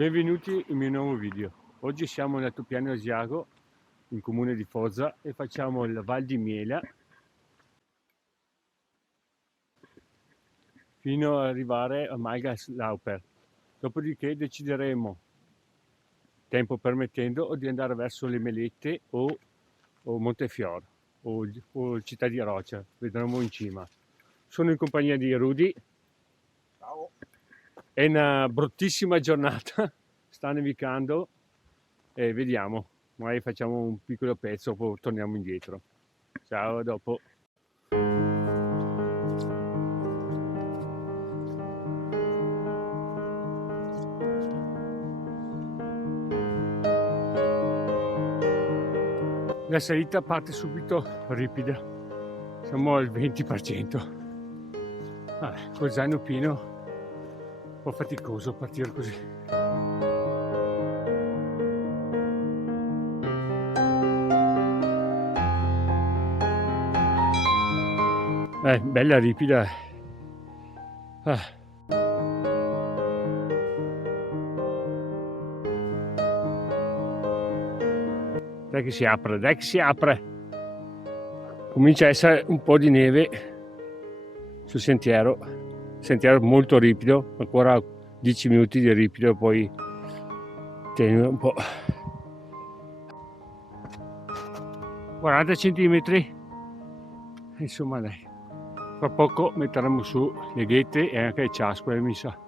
Benvenuti in mio nuovo video. Oggi siamo nel Altopiano Asiago, in comune di Foggia, e facciamo il Val di Miela fino ad arrivare a Magalslauper. Dopodiché decideremo, tempo permettendo, o di andare verso le Melette o Montefiore o Città di Roccia. Vedremo in cima. Sono in compagnia di Rudy. Ciao. È una bruttissima giornata, sta nevicando e vediamo, magari facciamo un piccolo pezzo, poi torniamo indietro. Ciao, a dopo. La salita parte subito ripida, siamo al 20%. Col zaino pieno, un po' faticoso partire così. Bella ripida. Dai che si apre, dai che si apre. Comincia a essere un po' di neve sul sentiero molto ripido, ancora 10 minuti di ripido, poi tenue un po'. 40 centimetri, insomma dai, fra poco metteremo su le ghette e anche le ciascole, mi sa.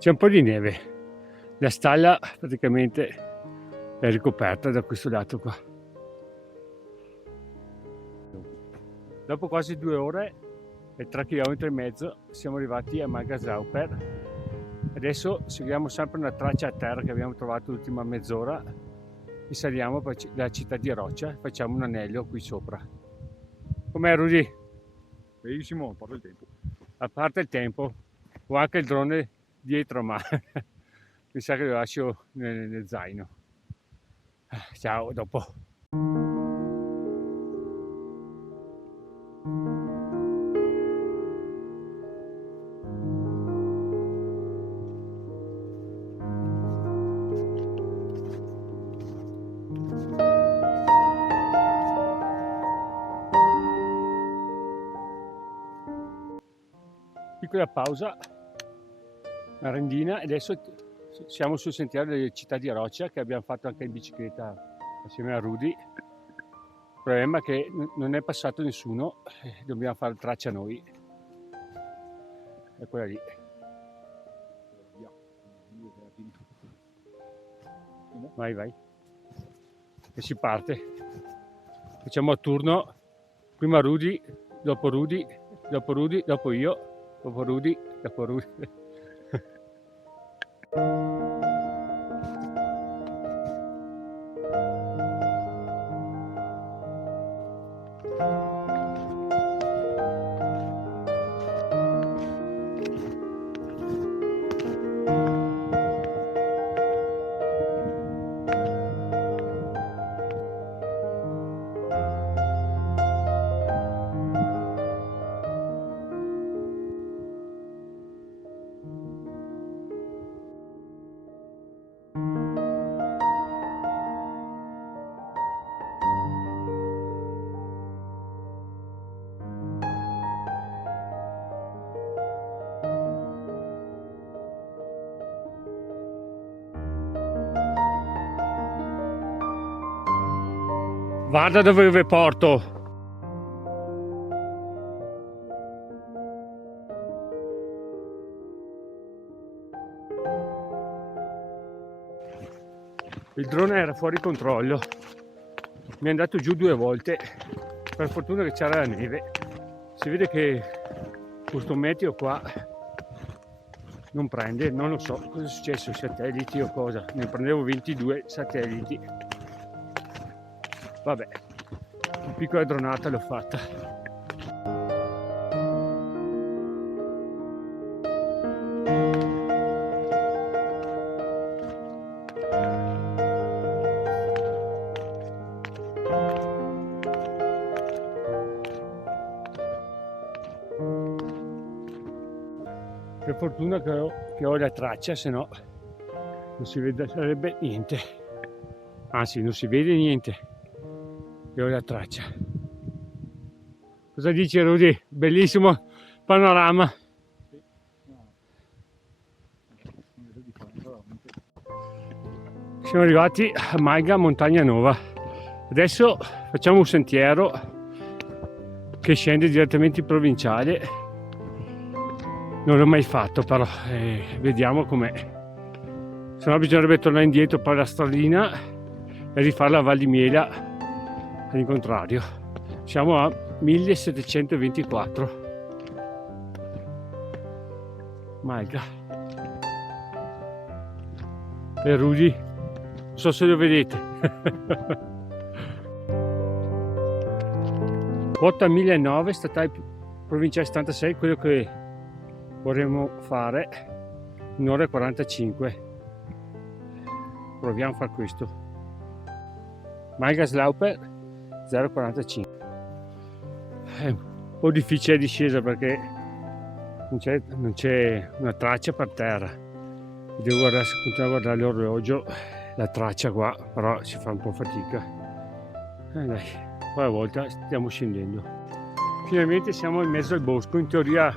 C'è un po' di neve, la stalla praticamente è ricoperta da questo lato qua. Dopo quasi 2 ore e 3,5 km siamo arrivati a Magalslauper. Adesso seguiamo sempre una traccia a terra che abbiamo trovato l'ultima mezz'ora e saliamo per la città di Roccia, facciamo un anello qui sopra. Com'è, Rudy? Benissimo, a parte il tempo. A parte il tempo, ho anche il drone dietro, ma mi sa che lo lascio nel zaino. Ciao, dopo. Piccola pausa, merendina, e adesso siamo sul sentiero delle Città di Roccia che abbiamo fatto anche in bicicletta assieme a Rudy. Il problema è che non è passato nessuno, dobbiamo fare traccia noi. È quella lì. Vai, vai. E si parte. Facciamo a turno, prima Rudy, dopo Rudy, dopo Rudy, dopo io, dopo Rudy, dopo Rudy. Vada dove vi porto. Il drone era fuori controllo, mi è andato giù 2 volte, per fortuna che c'era la neve. Si vede che questo meteo qua non prende, non lo so cosa è successo, satelliti o cosa, ne prendevo 22 satelliti. Vabbè, una piccola dronata l'ho fatta. Per fortuna che ho la traccia, se no non si vedrebbe niente. Anzi, non si vede niente. E ho la traccia. Cosa dici, Rudy? Bellissimo panorama. Siamo arrivati a Maiga, Montagna Nova. Adesso facciamo un sentiero che scende direttamente in provinciale. Non l'ho mai fatto, però vediamo com'è. Se no bisognerebbe tornare indietro per la stradina e rifare la Val di Miela all'incontrario. Siamo a 1724. Maiga. E Rudy, non so se lo vedete. Quota 1009, statale provinciale 76, quello che vorremmo fare in ora e 45. Proviamo a fare questo. Maiga Slauper 0,45. È un po' difficile la discesa perché non c'è una traccia per terra. Devo continuare a guardare l'orologio, la traccia qua, però si fa un po' fatica. Dai, poi a volta stiamo scendendo. Finalmente siamo in mezzo al bosco. In teoria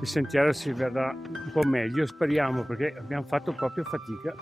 il sentiero si vedrà un po' meglio, speriamo, perché abbiamo fatto proprio fatica.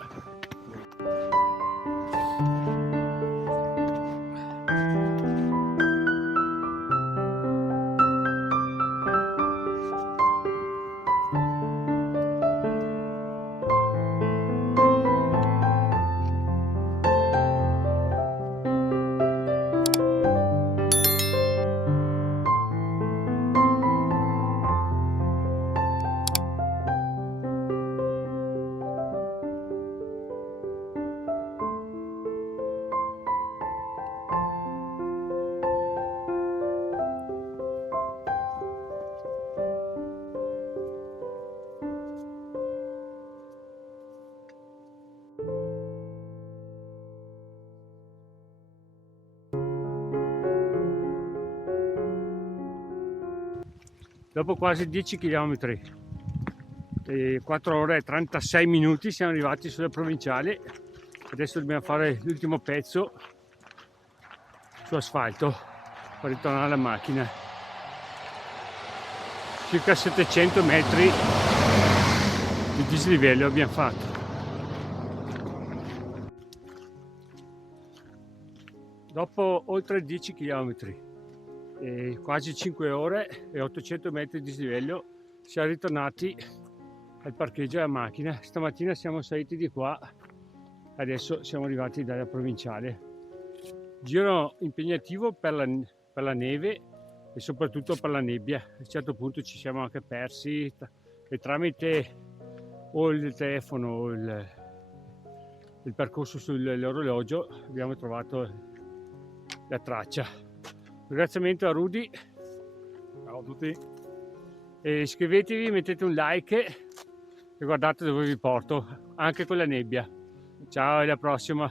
Dopo quasi 10 km e 4 ore e 36 minuti siamo arrivati sulla provinciale. Adesso dobbiamo fare l'ultimo pezzo su asfalto per ritornare alla macchina. Circa 700 metri di dislivello abbiamo fatto. Dopo oltre 10 km e quasi 5 ore e 800 metri di dislivello siamo ritornati al parcheggio della macchina. Stamattina siamo saliti di qua, adesso siamo arrivati dalla provinciale. Giro impegnativo per la neve e soprattutto per la nebbia. A un certo punto ci siamo anche persi e tramite o il telefono o il percorso sull'orologio abbiamo trovato la traccia. Ringraziamento a Rudy. Ciao a tutti. E iscrivetevi, mettete un like e guardate dove vi porto, anche con la nebbia. Ciao, alla prossima.